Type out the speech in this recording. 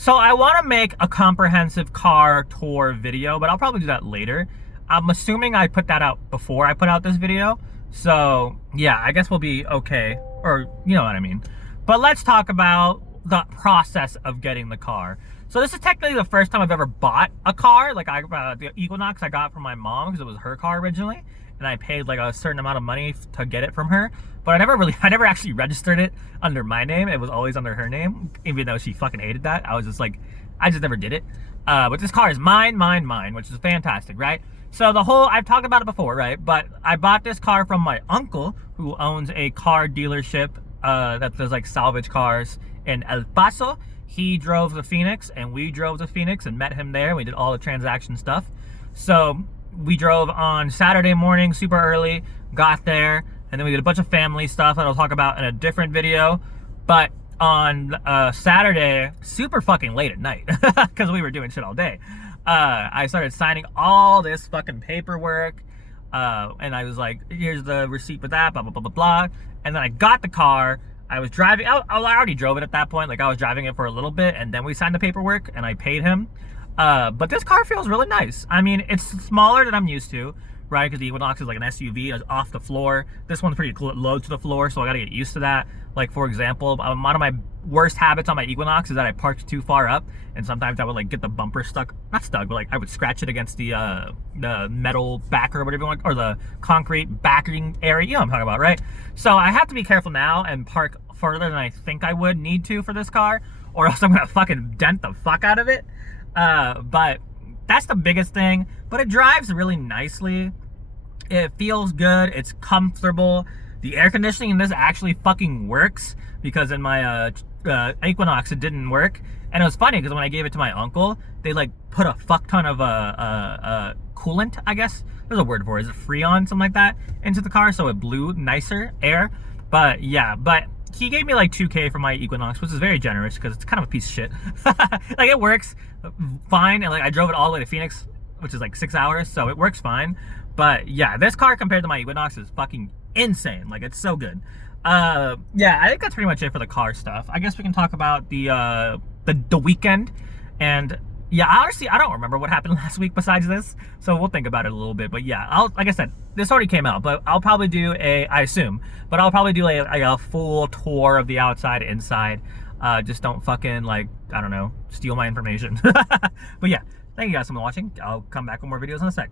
So I want to make a comprehensive car tour video, but I'll probably do that later. I'm assuming I put that out before I put out this video. So yeah, I guess we'll be okay. Or you know what I mean. But let's talk about the process of getting the car. So this is technically the first time I've ever bought a car. Like the Equinox I got from my mom because it was her car originally. And I paid like a certain amount of money to get it from her. But I never actually registered it under my name. It was always under her name, even though she fucking hated that. I was just like, I just never did it. But this car is mine, which is fantastic, right? So I've talked about it before, right? But I bought this car from my uncle, who owns a car dealership that does like salvage cars in El Paso. He drove the Phoenix, and we drove the Phoenix and met him there. We did all the transaction stuff. So we drove on Saturday morning, super early, got there, and then we did a bunch of family stuff that I'll talk about in a different video. But on Saturday, super fucking late at night, because we were doing shit all day, I started signing all this fucking paperwork, and I was like, here's the receipt for that, blah, blah, blah, blah, blah. And then I got the car. I was driving, I already drove it at that point. Like I was driving it for a little bit, and then we signed the paperwork, and I paid him. But this car feels really nice. I mean, it's smaller than I'm used to, right? Because the Equinox is like an SUV, it's off the floor. This one's pretty low to the floor, so I gotta get used to that. Like, for example, one of my worst habits on my Equinox is that I parked too far up, and sometimes I would like get the bumper not stuck, but like I would scratch it against the metal backer or whatever you want, or the concrete backing area. You know what I'm talking about, right? So I have to be careful now and park further than I think I would need to for this car, or else I'm gonna fucking dent the fuck out of it. But that's the biggest thing. But it drives really nicely. It feels good. It's comfortable. The air conditioning in this actually fucking works, because in my Equinox it didn't work. And it was funny because when I gave it to my uncle, they like put a fuck ton of coolant, I guess there's a word for it. Is it Freon, something like that, into the car, so it blew nicer air. But yeah, but he gave me like $2K for my Equinox, which is very generous because it's kind of a piece of shit. Like, it works fine, and like I drove it all the way to Phoenix, which is like 6 hours, so it works fine. But yeah, this car compared to my Equinox is fucking insane. Like, it's so good. Yeah, I think that's pretty much it for the car stuff. I guess we can talk about the weekend. And yeah, honestly, I don't remember what happened last week besides this, so we'll think about it a little bit. But yeah, like I said, this already came out, but I'll probably do I assume, but I'll probably do a full tour of the outside, inside. Just don't fucking, like, I don't know, steal my information. But yeah, thank you guys for watching. I'll come back with more videos in a sec.